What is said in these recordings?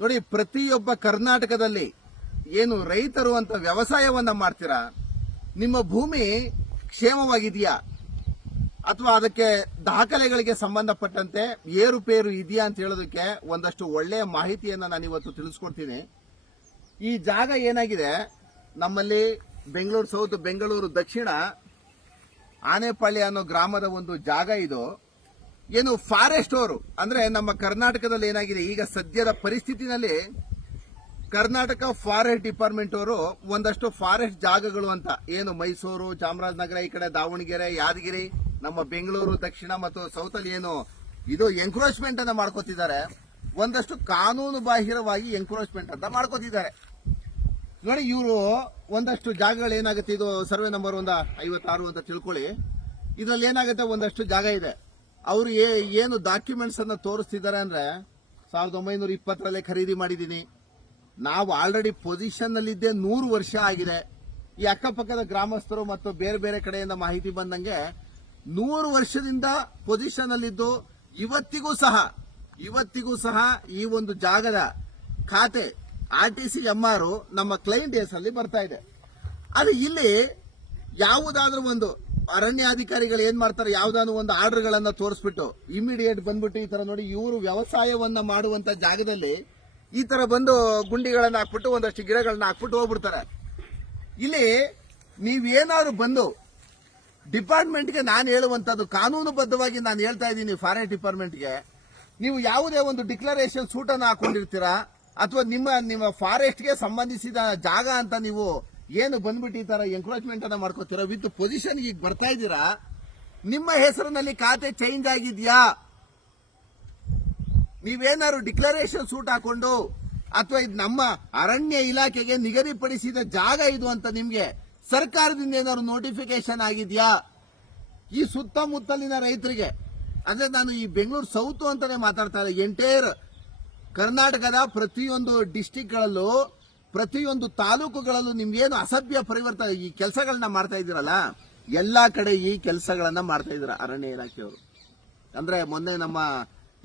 ನೋಡಿ, ಪ್ರತಿಯೊಬ್ಬ ಕರ್ನಾಟಕದಲ್ಲಿ ಏನು ರೈತರು ಅಂತ ವ್ಯವಸಾಯವನ್ನ ಮಾಡ್ತೀರಾ? ನಿಮ್ಮ ಭೂಮಿ ಕ್ಷೇಮವಾಗಿದೆಯಾ? ಅಥವಾ ಅದಕ್ಕೆ ದಾಖಲೆಗಳಿಗೆ ಸಂಬಂಧಪಟ್ಟಂತೆ ಏರುಪೇರು ಇದೆಯಾ ಅಂತ ಹೇಳೋದಕ್ಕೆ ಒಂದಷ್ಟು ಒಳ್ಳೆಯ ಮಾಹಿತಿಯನ್ನ ನಾನು ಇವತ್ತು ತಿಳಿಸ್ಕೊಡ್ತೀನಿ. ಈ ಜಾಗ ಏನಾಗಿದೆ? ನಮ್ಮಲ್ಲಿ ಬೆಂಗಳೂರು, ಸೌತ್ ಬೆಂಗಳೂರು ದಕ್ಷಿಣ ಆನೆಪಾಳ್ಯ ಅನ್ನೋ ಗ್ರಾಮದ ಒಂದು ಜಾಗ ಇದು. ಏನು ಫಾರೆಸ್ಟ್ ಅವರು, ಅಂದ್ರೆ ನಮ್ಮ ಕರ್ನಾಟಕದಲ್ಲಿ ಏನಾಗಿದೆ, ಈಗ ಸದ್ಯದ ಪರಿಸ್ಥಿತಿನಲ್ಲಿ ಕರ್ನಾಟಕ ಫಾರೆಸ್ಟ್ ಡಿಪಾರ್ಟ್ಮೆಂಟ್ ಅವರು ಒಂದಷ್ಟು ಫಾರೆಸ್ಟ್ ಜಾಗಗಳು ಅಂತ, ಏನು ಮೈಸೂರು, ಚಾಮರಾಜನಗರ, ಈ ಕಡೆ ದಾವಣಗೆರೆ, ಯಾದಗಿರಿ, ನಮ್ಮ ಬೆಂಗಳೂರು, ದಕ್ಷಿಣ ಮತ್ತು ಸೌತ್ ಅಲ್ಲಿ ಏನು, ಇದು ಎಂಕ್ರೋಚ್ಮೆಂಟ್ ಅನ್ನ ಮಾಡ್ಕೋತಿದ್ದಾರೆ. ಒಂದಷ್ಟು ಕಾನೂನು ಬಾಹಿರವಾಗಿ ಎಂಕ್ರೋಚ್ಮೆಂಟ್ ಅಂತ ಮಾಡ್ಕೋತಿದ್ದಾರೆ. ನೋಡಿ, ಇವರು ಒಂದಷ್ಟು ಜಾಗಗಳು ಏನಾಗುತ್ತೆ ಇದು ಸರ್ವೆ ನಂಬರ್ ಒಂದ ಐವತ್ತಾರು ಅಂತ ತಿಳ್ಕೊಳ್ಳಿ. ಇದರಲ್ಲಿ ಏನಾಗುತ್ತೆ, ಒಂದಷ್ಟು ಜಾಗ ಇದೆ. ಅವರು ಏನು ಡಾಕ್ಯುಮೆಂಟ್ಸ್ ಅನ್ನ ತೋರಿಸ್ತಿದ್ದಾರೆ ಅಂದ್ರೆ ಸಾವಿರದ ಒಂಬೈನೂರ ಇಪ್ಪತ್ತರಲ್ಲೇ ಖರೀದಿ ಮಾಡಿದ್ದೀನಿ ನಾವು ಆಲ್ರೆಡಿ ಪೊಸಿಷನ್ ನಲ್ಲಿದ್ದೇ ನೂರು ವರ್ಷ ಆಗಿದೆ. ಈ ಅಕ್ಕಪಕ್ಕದ ಗ್ರಾಮಸ್ಥರು ಮತ್ತು ಬೇರೆ ಬೇರೆ ಕಡೆಯಿಂದ ಮಾಹಿತಿ ಬಂದಂಗೆ ನೂರು ವರ್ಷದಿಂದ ಪೊಸಿಷನ್ ಅಲ್ಲಿದ್ದು ಇವತ್ತಿಗೂ ಸಹ ಇವತ್ತಿಗೂ ಸಹ ಈ ಒಂದು ಜಾಗದ ಖಾತೆ R T C M R ನಮ್ಮ ಕ್ಲೈಂಟ್ ಹೆಸರಲ್ಲಿ ಬರ್ತಾ ಇದೆ. ಅದು ಇಲ್ಲಿ ಯಾವುದಾದ್ರೂ ಒಂದು ಅರಣ್ಯಾಧಿಕಾರಿಗಳು ಏನ್ ಮಾಡ್ತಾರೆ, ಯಾವ್ದಾದ್ರು ಒಂದು ಆರ್ಡರ್ಗಳನ್ನ ತೋರಿಸ್ಬಿಟ್ಟು ಇಮಿಡಿಯೇಟ್ ಬಂದ್ಬಿಟ್ಟು ಈ ತರ ನೋಡಿ, ಇವರು ವ್ಯವಸಾಯವನ್ನ ಮಾಡುವಂತ ಜಾಗದಲ್ಲಿ ಈ ತರ ಬಂದು ಗುಂಡಿಗಳನ್ನ ಹಾಕ್ಬಿಟ್ಟು, ಒಂದಷ್ಟು ಗಿಡಗಳನ್ನ ಹಾಕ್ಬಿಟ್ಟು ಹೋಗ್ಬಿಡ್ತಾರೆ. ಇಲ್ಲಿ ನೀವೇನಾದ್ರು ಬಂದು ಡಿಪಾರ್ಟ್ಮೆಂಟ್ಗೆ ನಾನು ಹೇಳುವಂಥದ್ದು ಕಾನೂನುಬದ್ಧವಾಗಿ ನಾನು ಹೇಳ್ತಾ ಇದ್ದೀನಿ ಫಾರೆಸ್ಟ್ ಡಿಪಾರ್ಟ್ಮೆಂಟ್ಗೆ, ನೀವು ಯಾವುದೇ ಒಂದು ಡಿಕ್ಲರೇಷನ್ ಸೂಟನ್ನು ಹಾಕೊಂಡಿರ್ತೀರಾ, ಅಥವಾ ನಿಮ್ಮ ನಿಮ್ಮ ಫಾರೆಸ್ಟ್ಗೆ ಸಂಬಂಧಿಸಿದ ಜಾಗ ಅಂತ ನೀವು ಏನು ಬಂದ್ಬಿಟ್ಟು ಈ ತರ ಎಂಕ್ರೋಚ್ಮೆಂಟ್ ಅನ್ನ ಮಾಡ್ಕೋತೀರಾ? ವಿತ್ ಪೊಸಿಷನ್ ಈಗ ಬರ್ತಾ ಇದ್ದೀರಾ? ನಿಮ್ಮ ಹೆಸರಿನಲ್ಲಿ ಖಾತೆ ಚೇಂಜ್ ಆಗಿದ್ಯಾ? ನೀವೇನಾದ್ರು ಡಿಕ್ಲರೇಷನ್ ಸೂಟ್ ಹಾಕೊಂಡು ಅಥವಾ ಇದು ನಮ್ಮ ಅರಣ್ಯ ಇಲಾಖೆಗೆ ನಿಗದಿಪಡಿಸಿದ ಜಾಗ ಇದು ಅಂತ ನಿಮ್ಗೆ ಸರ್ಕಾರದಿಂದ ಏನಾದ್ರು ನೋಟಿಫಿಕೇಶನ್ ಆಗಿದ್ಯಾ? ಈ ಸುತ್ತಮುತ್ತಲಿನ ರೈತರಿಗೆ, ಅಂದ್ರೆ ನಾನು ಈ ಬೆಂಗಳೂರು ಸೌತ್ ಅಂತಾನೆ ಮಾತಾಡ್ತಾ ಇದ್ದೆ ಎಂಟೈರ್ ಕರ್ನಾಟಕದ ಪ್ರತಿಯೊಂದು ಡಿಸ್ಟಿಕ್ಗಳಲ್ಲೂ ಪ್ರತಿಯೊಂದು ತಾಲೂಕುಗಳಲ್ಲೂ ನಿಮ್ಗೇನು ಅಸಭ್ಯ ಪರಿವರ್ತನೆ, ಈ ಕೆಲಸಗಳನ್ನ ಮಾಡ್ತಾ ಇದ್ದೀರಲ್ಲ, ಎಲ್ಲಾ ಕಡೆ ಈ ಕೆಲಸಗಳನ್ನ ಮಾಡ್ತಾ ಇದ್ದೀರ ಅರಣ್ಯ ಇಲಾಖೆಯವರು. ಅಂದ್ರೆ ಮೊನ್ನೆ ನಮ್ಮ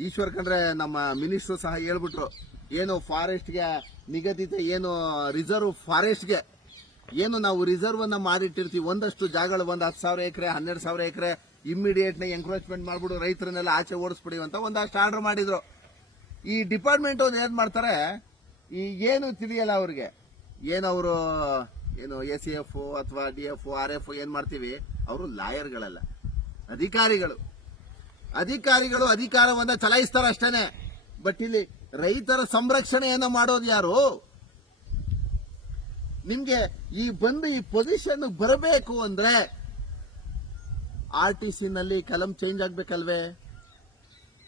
ಈಶ್ವರ್ ಕಂಡ್ರೆ ನಮ್ಮ ಮಿನಿಸ್ಟ್ರು ಸಹ ಹೇಳ್ಬಿಟ್ರು, ಏನು ಫಾರೆಸ್ಟ್ಗೆ ನಿಗದಿತ ಏನು ರಿಸರ್ವ್ ಫಾರೆಸ್ಟ್ಗೆ, ಏನು ನಾವು ರಿಸರ್ವ್ ಅನ್ನ ಮಾಡಿಟ್ಟಿರ್ತೀವಿ, ಒಂದಷ್ಟು ಜಾಗಗಳು ಒಂದು ಹತ್ತು ಸಾವಿರ ಎಕರೆ, ಹನ್ನೆರಡು ಸಾವಿರ ಎಕರೆ ಇಮ್ಮಿಡಿಯೇಟ್ನ ನ ಎಂಕ್ರೋಚ್ಮೆಂಟ್ ಮಾಡ್ಬಿಡು, ರೈತರನ್ನೆಲ್ಲ ಆಚೆ ಓಡಿಸ್ಬಿಡಿ ಅಂತ ಒಂದಷ್ಟು ಆರ್ಡರ್ ಮಾಡಿದ್ರು. ಈ ಡಿಪಾರ್ಟ್ಮೆಂಟ್ ಅವ್ರು ಏನ್ ಮಾಡ್ತಾರೆ ಈ ಏನು ತಿಳಿಯಲ್ಲ ಅವ್ರಿಗೆ. ಏನು ಅವರು, ಏನು ಎ ಸಿ ಎಫ್ ಅಥವಾ ಡಿ ಎಫ್ ಆರ್ ಎಫ್ ಏನು ಮಾಡ್ತೀವಿ? ಅವರು ಲಾಯರ್ಗಳಲ್ಲ. ಅಧಿಕಾರಿಗಳು. ಅಧಿಕಾರಿಗಳು ಅಧಿಕಾರವನ್ನ ಚಲಾಯಿಸ್ತಾರ ಅಷ್ಟೇನೆ. ಬಟ್ ಇಲ್ಲಿ ರೈತರ ಸಂರಕ್ಷಣೆಯನ್ನ ಮಾಡೋದು ಯಾರು? ನಿಮ್ಗೆ ಈ ಬಂದು ಈ ಪೊಸಿಷನ್ ಬರಬೇಕು ಅಂದ್ರೆ ಆರ್ ಟಿ ಸಿ ನಲ್ಲಿ ಕಲಂ ಚೇಂಜ್ ಆಗ್ಬೇಕಲ್ವೇ?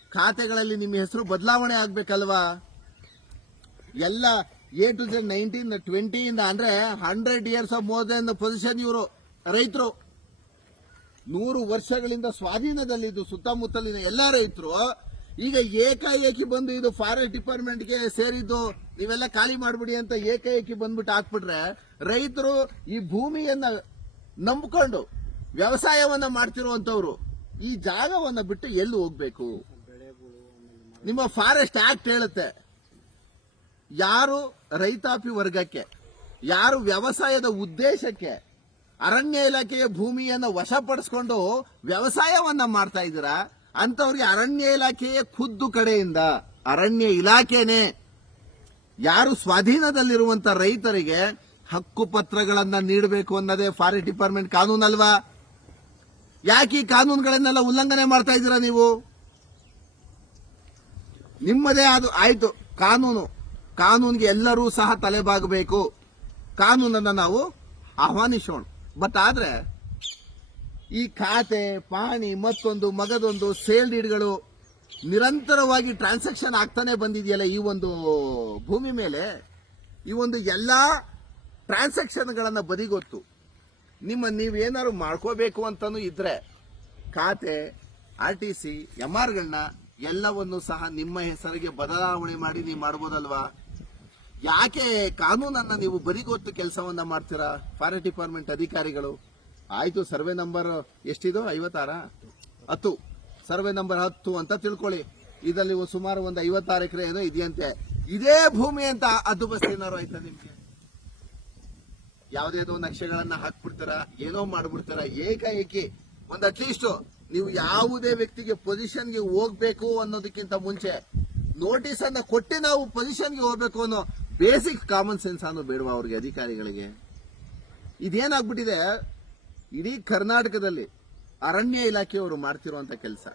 ಖಾತೆಗಳಲ್ಲಿ ನಿಮ್ಮ ಹೆಸರು ಬದಲಾವಣೆ ಆಗ್ಬೇಕಲ್ವಾ? ಎಲ್ಲ ಎ ಟು ಜೆಡ್ ನೈನ್ಟೀನ್ ಟ್ವೆಂಟಿಯಿಂದ ಅಂದ್ರೆ hundred years of more position ಇವರು, ರೈತರು. ನೂರು ವರ್ಷಗಳಿಂದ ಸ್ವಾಧೀನದಲ್ಲಿದ್ದು ಸುತ್ತಮುತ್ತಲಿನ ಎಲ್ಲ ರೈತರು. ಈಗ ಏಕಾಏಕಿ ಬಂದು ಇದು ಫಾರೆಸ್ಟ್ ಡಿಪಾರ್ಟ್ಮೆಂಟ್ಗೆ ಸೇರಿದ್ದು ನೀವೆಲ್ಲ ಖಾಲಿ ಮಾಡ್ಬಿಡಿ ಅಂತ ಏಕಾಏಕಿ ಬಂದ್ಬಿಟ್ಟು ಹಾಕ್ಬಿಟ್ರೆ ರೈತರು ಈ ಭೂಮಿಯನ್ನ ನಂಬಿಕೊಂಡು ವ್ಯವಸಾಯವನ್ನ ಮಾಡ್ತಿರುವಂತವ್ರು ಈ ಜಾಗವನ್ನ ಬಿಟ್ಟು ಎಲ್ಲಿ ಹೋಗ್ಬೇಕು? ನಿಮ್ಮ ಫಾರೆಸ್ಟ್ ಆಕ್ಟ್ ಹೇಳುತ್ತೆ. ಯಾರು ರೈತಾಪಿ ವರ್ಗಕ್ಕೆ, ಯಾರು ವ್ಯವಸಾಯದ ಉದ್ದೇಶಕ್ಕೆ, ಅರಣ್ಯ ಇಲಾಖೆಯ ಭೂಮಿಯನ್ನು ವಶಪಡಿಸ್ಕೊಂಡು ವ್ಯವಸಾಯವನ್ನ ಮಾಡ್ತಾ ಇದ್ದೀರಾ? ಅಂತವ್ರಿಗೆ ಅರಣ್ಯ ಇಲಾಖೆಯ ಖುದ್ದು ಕಡೆಯಿಂದ, ಅರಣ್ಯ ಇಲಾಖೆನೇ. ಯಾರು ಸ್ವಾಧೀನದಲ್ಲಿರುವಂತ ರೈತರಿಗೆ ಹಕ್ಕು ಪತ್ರಗಳನ್ನ ನೀಡಬೇಕು ಅನ್ನೋದೇ ಫಾರೆಸ್ಟ್ ಡಿಪಾರ್ಟ್ಮೆಂಟ್ ಕಾನೂನಲ್ವಾ? ಯಾಕೆ ಈ ಕಾನೂನುಗಳನ್ನೆಲ್ಲ ಉಲ್ಲಂಘನೆ ಮಾಡ್ತಾ ಇದ್ದೀರಾ ನೀವು? ನಿಮ್ಮದೇ ಅದು ಆಯ್ತು, ಕಾನೂನು. ಕಾನೂನಿಗೆ ಎಲ್ಲರೂ ಸಹ ತಲೆಬಾಗಬೇಕು. ಕಾನೂನನ್ನ ನಾವು ಆಹ್ವಾನಿಸೋಣ. ಬಟ್ ಆದರೆ ಈ ಖಾತೆ, ಪಾಣಿ, ಮತ್ತೊಂದು ಮಗದೊಂದು ಸೇಲ್ ಡೀಡ್ಗಳು ನಿರಂತರವಾಗಿ ಟ್ರಾನ್ಸಾಕ್ಷನ್ ಆಗ್ತಾನೆ ಬಂದಿದೆಯಲ್ಲ ಈ ಒಂದು ಭೂಮಿ ಮೇಲೆ? ಈ ಒಂದು ಎಲ್ಲ ಟ್ರಾನ್ಸಾಕ್ಷನ್ಗಳನ್ನು ಬದಿಗೊತ್ತು. ನಿಮ್ಮ ನೀವೇನಾದ್ರು ಮಾಡ್ಕೋಬೇಕು ಅಂತಲೂ ಇದ್ರೆ ಖಾತೆ, ಆರ್ ಟಿ ಸಿ, ಎಂ ಆರ್ಗಳನ್ನ ಎಲ್ಲವನ್ನು ಸಹ ನಿಮ್ಮ ಹೆಸರಿಗೆ ಬದಲಾವಣೆ ಮಾಡಿ ನೀವು ಮಾಡ್ಬೋದಲ್ವಾ? ಯಾಕೆ ಕಾನೂನನ್ನ ನೀವು ಬರಿಗೊತ್ತು ಕೆಲಸವನ್ನ ಮಾಡ್ತೀರಾ? ಫಾರೆಸ್ಟ್ ಡಿಪಾರ್ಟ್ಮೆಂಟ್ ಅಧಿಕಾರಿಗಳು. ಆಯ್ತು, ಸರ್ವೆ ನಂಬರ್ ಎಷ್ಟಿದೋ? ಐವತ್ತಾರ? ಹತ್ತು. ಸರ್ವೆ ನಂಬರ್ ಹತ್ತು ಅಂತ ತಿಳ್ಕೊಳ್ಳಿ. ಇದರಲ್ಲಿ ಸುಮಾರು ಒಂದು ಐವತ್ತಾರು ಎಕರೆ ಏನೋ ಇದೆಯಂತೆ. ಇದೇ ಭೂಮಿ ಅಂತ ಅದು ಬಸ್ ಏನಾರು ಆಯ್ತಾ ನಿಮ್ಗೆ? ಯಾವ್ದೇದೋ ನಕ್ಷೆಗಳನ್ನ ಹಾಕ್ಬಿಡ್ತಾರ? ಏನೋ ಮಾಡ್ಬಿಡ್ತಾರ? ಏಕಾಏಕಿ. ಒಂದ್ ಅಟ್ಲೀಸ್ಟ್ ನೀವು ಯಾವುದೇ ವ್ಯಕ್ತಿಗೆ ಪೊಸಿಷನ್ಗೆ ಹೋಗ್ಬೇಕು ಅನ್ನೋದಕ್ಕಿಂತ ಮುಂಚೆ ನೋಟಿಸ್ ಅನ್ನ ಕೊಟ್ಟು ನಾವು ಪೊಸಿಷನ್ಗೆ ಹೋಗ್ಬೇಕು ಅನ್ನೋ ಬೇಸಿಕ್ ಕಾಮನ್ ಸೆನ್ಸ್ ಅನ್ನೋ ಬೇಡವಾ ಅವ್ರಿಗೆ ಅಧಿಕಾರಿಗಳಿಗೆ. ಇದೇನಾಗ್ಬಿಟ್ಟಿದೆ? ಇಡೀ ಕರ್ನಾಟಕದಲ್ಲಿ ಅರಣ್ಯ ಇಲಾಖೆಯವರು ಮಾಡ್ತಿರುವಂತ ಕೆಲಸ.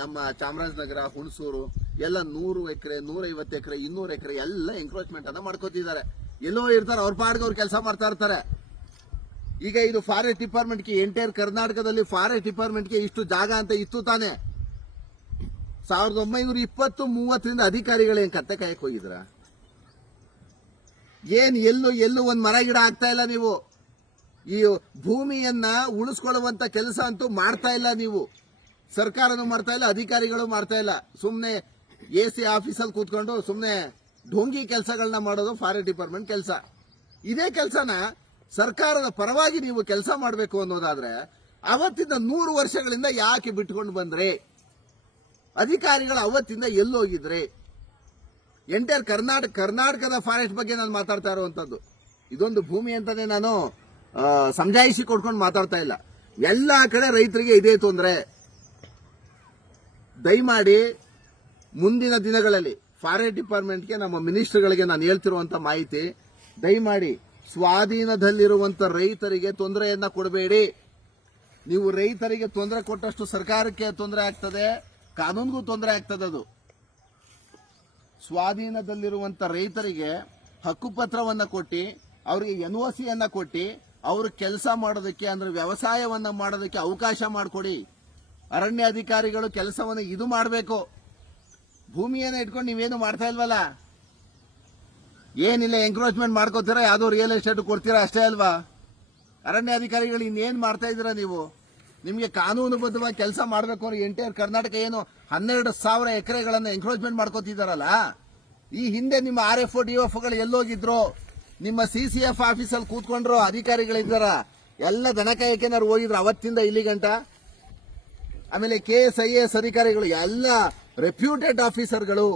ನಮ್ಮ ಚಾಮರಾಜನಗರ, ಹುಣಸೂರು, ಎಲ್ಲ ನೂರು ಎಕರೆ, ನೂರೈವತ್ತು ಎಕರೆ, ಇನ್ನೂರು ಎಕರೆ ಎಲ್ಲ ಎನ್ಕ್ರೋಚ್ಮೆಂಟ್ ಅನ್ನ ಮಾಡ್ಕೋತಿದ್ದಾರೆ. ಎಲ್ಲೋ ಇರ್ತಾರೆ, ಅವ್ರ ಪಾಡ್ಗೆ ಅವ್ರು ಕೆಲಸ ಮಾಡ್ತಾ ಇರ್ತಾರೆ. ಈಗ ಇದು ಫಾರೆಸ್ಟ್ ಡಿಪಾರ್ಟ್ಮೆಂಟ್ಗೆ ಎಂಟೈರ್ ಕರ್ನಾಟಕದಲ್ಲಿ ಫಾರೆಸ್ಟ್ ಡಿಪಾರ್ಟ್ಮೆಂಟ್ಗೆ ಇಷ್ಟು ಜಾಗ ಅಂತ ಇತ್ತು ತಾನೆ. ಸಾವಿರದ ಒಂಬೈನೂರ ಇಪ್ಪತ್ತು ಮೂವತ್ತರಿಂದ ಅಧಿಕಾರಿಗಳು ಏನು ಕತ್ತೆ ಕಾಯಕ್ಕೆ ಹೋಗಿದ್ರ? ಏನ್ ಎಲ್ಲೂ ಎಲ್ಲೂ ಒಂದು ಮರ ಗಿಡ ಆಗ್ತಾ ಇಲ್ಲ ನೀವು. ಈ ಭೂಮಿಯನ್ನ ಉಳಿಸ್ಕೊಳ್ಳುವಂತ ಕೆಲಸ ಅಂತೂ ಮಾಡ್ತಾ ಇಲ್ಲ ನೀವು. ಸರ್ಕಾರನೂ ಮಾಡ್ತಾ ಇಲ್ಲ, ಅಧಿಕಾರಿಗಳು ಮಾಡ್ತಾ ಇಲ್ಲ. ಸುಮ್ಮನೆ ಎ ಸಿ ಆಫೀಸಲ್ಲಿ ಕೂತ್ಕೊಂಡು ಸುಮ್ಮನೆ ಢೋಂಗಿ ಕೆಲಸಗಳನ್ನ ಮಾಡೋದು ಫಾರೆಸ್ಟ್ ಡಿಪಾರ್ಟ್ಮೆಂಟ್ ಕೆಲಸ. ಇದೇ ಕೆಲಸನ ಸರ್ಕಾರದ ಪರವಾಗಿ ನೀವು ಕೆಲಸ ಮಾಡಬೇಕು ಅನ್ನೋದಾದ್ರೆ ಅವತ್ತಿಂದ ನೂರು ವರ್ಷಗಳಿಂದ ಯಾಕೆ ಬಿಟ್ಕೊಂಡು ಬಂದ್ರೆ? ಅಧಿಕಾರಿಗಳು ಅವತ್ತಿಂದ ಎಲ್ಲೋಗಿದ್ರೆ? ಎಂಟೈರ್ ಕರ್ನಾಟಕ, ಕರ್ನಾಟಕದ ಫಾರೆಸ್ಟ್ ಬಗ್ಗೆ ನಾನು ಮಾತಾಡ್ತಾ ಇರುವಂಥದ್ದು ಇದೊಂದು ಭೂಮಿ ಅಂತಾನೆ ನಾನು ಸಮಜಾಯಿಸಿ ಕೊಡ್ಕೊಂಡು ಮಾತಾಡ್ತಾ ಇಲ್ಲ. ಎಲ್ಲ ಕಡೆ ರೈತರಿಗೆ ಇದೇ ತೊಂದರೆ. ದಯಮಾಡಿ ಮುಂದಿನ ದಿನಗಳಲ್ಲಿ ಫಾರೆಸ್ಟ್ ಡಿಪಾರ್ಟ್ಮೆಂಟ್ಗೆ ನಮ್ಮ ಮಿನಿಸ್ಟರ್ಗಳಿಗೆ ನಾನು ಹೇಳ್ತಿರುವಂಥ ಮಾಹಿತಿ, ದಯಮಾಡಿ ಸ್ವಾಧೀನದಲ್ಲಿರುವಂಥ ರೈತರಿಗೆ ತೊಂದರೆಯನ್ನ ಕೊಡಬೇಡಿ. ನೀವು ರೈತರಿಗೆ ತೊಂದರೆ ಕೊಟ್ಟಷ್ಟು ಸರ್ಕಾರಕ್ಕೆ ತೊಂದರೆ ಆಗ್ತದೆ, ಕಾನೂನಿಗೂ ತೊಂದರೆ ಆಗ್ತದೆ ಅದು. ಸ್ವಾಧೀನದಲ್ಲಿರುವಂತ ರೈತರಿಗೆ ಹಕ್ಕುಪತ್ರವನ್ನ ಕೊಟ್ಟು, ಅವರಿಗೆ ಎನ್ ಒ ಸಿಯನ್ನ ಕೊಟ್ಟು, ಅವರು ಕೆಲಸ ಮಾಡೋದಕ್ಕೆ ಅಂದ್ರೆ ವ್ಯವಸಾಯವನ್ನ ಮಾಡೋದಕ್ಕೆ ಅವಕಾಶ ಮಾಡಿಕೊಡಿ. ಅರಣ್ಯ ಅಧಿಕಾರಿಗಳು ಕೆಲಸವನ್ನು ಇದು ಮಾಡಬೇಕು. ಭೂಮಿಯನ್ನು ಇಟ್ಕೊಂಡು ನೀವೇನು ಮಾಡ್ತಾ ಇಲ್ವಲ್ಲ? ಏನಿಲ್ಲ ಎಂಕ್ರೋಚ್ಮೆಂಟ್ ಮಾಡ್ಕೋತೀರಾ? ಯಾವ್ದೋ ರಿಯಲ್ ಎಸ್ಟೇಟ್ ಕೊಡ್ತೀರಾ ಅಷ್ಟೇ ಅಲ್ವಾ? ಅರಣ್ಯ ಅಧಿಕಾರಿಗಳು ಇನ್ನೇನು ಮಾಡ್ತಾ ಇದ್ದೀರಾ ನೀವು? ನಿಮಗೆ ಕಾನೂನುಬದ್ಧವಾಗಿ ಕೆಲಸ ಮಾಡಬೇಕು ಅಂದ್ರೆ ಎಂಟೈರ್ ಕರ್ನಾಟಕ ಏನು ಹನ್ನೆರಡು ಸಾವಿರ ಎಕರೆಗಳನ್ನು ಎಂಕ್ರೋಚ್ಮೆಂಟ್ ಮಾಡ್ಕೋತಿದ್ದಾರಲ್ಲ ಈ ಹಿಂದೆ ನಿಮ್ಮ ಆರ್ ಎಫ್ ಡಿ ಎಫ್ಗಳು ಎಲ್ಲೋಗಿದ್ರು. ನಿಮ್ಮ ಸಿ ಸಿ ಎಫ್ ಆಫೀಸಲ್ಲಿ ಕೂತ್ಕೊಂಡ್ರು ಅಧಿಕಾರಿಗಳಿದ್ದಾರ? ಎಲ್ಲ ದನಕಾಯಕೇನಾರು ಹೋಗಿದ್ರು ಅವತ್ತಿಂದ ಇಲ್ಲಿ ಗಂಟ ಆಮೇಲೆ ಕೆ ಎಸ್ ಐ ಎಸ್ ಅಧಿಕಾರಿಗಳು, ಎಲ್ಲ ರೆಪ್ಯೂಟೆಡ್ ಆಫೀಸರ್ಗಳು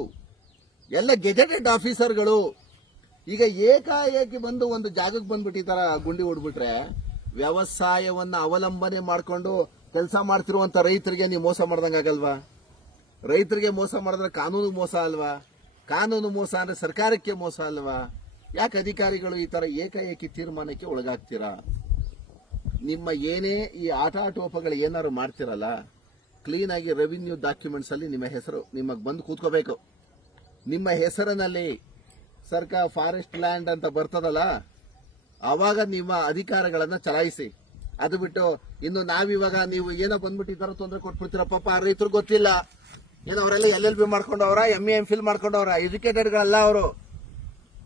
ಎಲ್ಲ ಗೆಜೆಟೆಡ್ ಆಫೀಸರ್ಗಳು ಈಗ ಏಕಾಏಕಿ ಬಂದು ಒಂದು ಜಾಗಕ್ಕೆ ಬಂದ್ಬಿಟ್ಟಿದ್ದಾರ ಗುಂಡಿ ಹೊಡ್ಬಿಟ್ರೆ ವ್ಯವಸಾಯವನ್ನ ಅವಲಂಬನೆ ಮಾಡ್ಕೊಂಡು ಕೆಲಸ ಮಾಡ್ತಿರುವಂತ ರೈತರಿಗೆ ನೀವು ಮೋಸ ಮಾಡ್ದಂಗಾಗಲ್ವಾ ರೈತರಿಗೆ ಮೋಸ ಮಾಡಿದ್ರೆ ಕಾನೂನು ಮೋಸ ಅಲ್ವಾ? ಕಾನೂನು ಮೋಸ ಅಂದ್ರೆ ಸರ್ಕಾರಕ್ಕೆ ಮೋಸ ಅಲ್ವಾ? ಯಾಕೆ ಅಧಿಕಾರಿಗಳು ಈ ತರ ಏಕಾಏಕಿ ತೀರ್ಮಾನಕ್ಕೆ ಒಳಗಾಗ್ತೀರಾ? ನಿಮ್ಮ ಏನೇ ಈ ಆಟಾಟೋಪಗಳು ಏನಾದ್ರು ಮಾಡ್ತಿರಲ್ಲ ಕ್ಲೀನ್ ಆಗಿ ರೆವಿನ್ಯೂ ಡಾಕ್ಯುಮೆಂಟ್ಸ್ ಅಲ್ಲಿ ನಿಮ್ಮ ಹೆಸರು ನಿಮಗೆ ಬಂದು ಕೂತ್ಕೋಬೇಕು. ನಿಮ್ಮ ಹೆಸರಿನಲ್ಲಿ ಸರ್ಕಾರ ಫಾರೆಸ್ಟ್ ಲ್ಯಾಂಡ್ ಅಂತ ಬರ್ತದಲ್ಲ ಅವಾಗ ನಿಮ್ಮ ಅಧಿಕಾರಗಳನ್ನ ಚಲಾಯಿಸಿ. ಅದು ಬಿಟ್ಟು ಇನ್ನು ನಾವಿವಾಗ ನೀವು ಏನೋ ಬಂದ್ಬಿಟ್ಟು ತೊಂದರೆ ಕೊಟ್ಬಿಡ್ತೀರ ಪಾಪ ರೈತರು ಗೊತ್ತಿಲ್ಲ. ಏನೋ ಅವರೆಲ್ಲ ಎಲ್ ಎಲ್ ಬಿ ಮಾಡ್ಕೊಂಡವ್ರ ಎಂ ಎ, ಎಂ ಫಿಲ್ ಮಾಡ್ಕೊಂಡವ್ರ? ಎಜುಕೇಟೆಡ್ಗಳಲ್ಲ ಅವರು.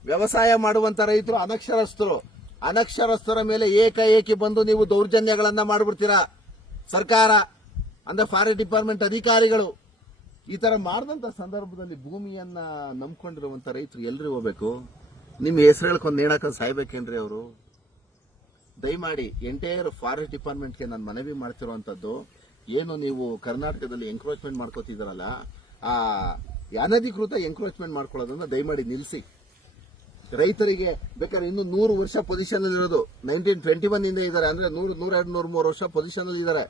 ವ್ಯವಸಾಯ ಮಾಡುವಂತ ರೈತರು ಅನಕ್ಷರಸ್ಥರು. ಅನಕ್ಷರಸ್ಥರ ಮೇಲೆ ಏಕಾಏಕಿ ಬಂದು ನೀವು ದೌರ್ಜನ್ಯಗಳನ್ನ ಮಾಡ್ಬಿಡ್ತೀರಾ? ಸರ್ಕಾರ, ಅಂದ್ರೆ ಫಾರೆಸ್ಟ್ ಡಿಪಾರ್ಟ್ಮೆಂಟ್ ಅಧಿಕಾರಿಗಳು. ಈ ತರ ಮಾಡಿದಂತ ಸಂದರ್ಭದಲ್ಲಿ ಭೂಮಿಯನ್ನ ನಂಬ್ಕೊಂಡಿರುವಂತ ರೈತರು ಎಲ್ರಿ ಹೋಗ್ಬೇಕು ನಿಮ್ ಹೆಸರು ಹೇಳ್ಕೊಂಡು ನೇಣಕ ಸಾಯ್ಬೇಕೇನ್ರಿ ಅವರು? ದಯಮಾಡಿ ಎಂಟೈರ್ ಫಾರೆಸ್ಟ್ ಡಿಪಾರ್ಟ್ಮೆಂಟ್ಗೆ ನಾನು ಮನವಿ ಮಾಡ್ತಿರುವಂತದ್ದು ಏನು ನೀವು ಕರ್ನಾಟಕದಲ್ಲಿ ಎಂಕ್ರೋಚ್ಮೆಂಟ್ ಮಾಡ್ಕೋತಿದ್ದೀರಲ್ಲ, ಆ ಅನಧಿಕೃತ ಎಂಕ್ರೋಚ್ಮೆಂಟ್ ಮಾಡ್ಕೊಳ್ಳೋದನ್ನ ದಯಮಾಡಿ ನಿಲ್ಲಿಸಿ ರೈತರಿಗೆ ಬೇಕಾದ್ರೆ ಇನ್ನು ನೂರು ವರ್ಷ ಪೊಸಿಷನ್ ಇರೋದು. ನೈನ್ಟೀನ್ ಟ್ವೆಂಟಿ ಒನ್ ಇಂದ ಇದ್ದಾರೆ, ಅಂದ್ರೆ ನೂರು ನೂರೆರಡು ನೂರ ಮೂರು ವರ್ಷ ಪೊಸಿಷನ್ ಅಲ್ಲಿ ಇದ್ದಾರೆ.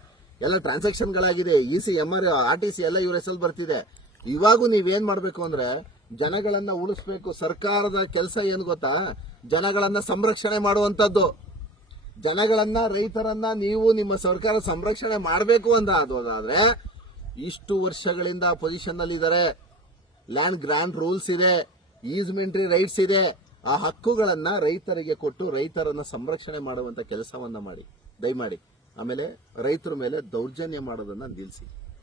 ಎಲ್ಲ transaction ಗಳಾಗಿದೆ E C M R R T C ಎಲ್ಲ ಇವ್ರ ಹೆಸರು ಬರ್ತಿದೆ. ಇವಾಗೂ ನೀವೇನ್ ಮಾಡಬೇಕು ಅಂದ್ರೆ ಜನಗಳನ್ನ ಉಳಿಸ್ಬೇಕು. ಸರ್ಕಾರದ ಕೆಲಸ ಏನು ಗೊತ್ತಾ? ಜನಗಳನ್ನ ಸಂರಕ್ಷಣೆ ಮಾಡುವಂತದ್ದು ಜನಗಳನ್ನ, ರೈತರನ್ನ ನೀವು ನಿಮ್ಮ ಸರ್ಕಾರ ಸಂರಕ್ಷಣೆ ಮಾಡಬೇಕು ಅಂತ ಅದಾದ್ರೆ ಇಷ್ಟು ವರ್ಷಗಳಿಂದ ಪೊಸಿಷನ್ ಅಲ್ಲಿ ಇದ್ದಾರೆ ಲ್ಯಾಂಡ್ ಗ್ರಾಂಟ್ ರೂಲ್ಸ್ ಇದೆ ಈಸ್ಮೆಂಟ್ರಿ ರೈಟ್ಸ್ ಇದೆ. ಆ ಹಕ್ಕುಗಳನ್ನ ರೈತರಿಗೆ ಕೊಟ್ಟು ರೈತರನ್ನ ಸಂರಕ್ಷಣೆ ಮಾಡುವಂತ ಕೆಲಸವನ್ನ ಮಾಡಿ. ದಯಮಾಡಿ. ಆಮೇಲೆ ರೈತರ ಮೇಲೆ ದೌರ್ಜನ್ಯ ಮಾಡೋದನ್ನ ನಿಲ್ಲಿಸಿ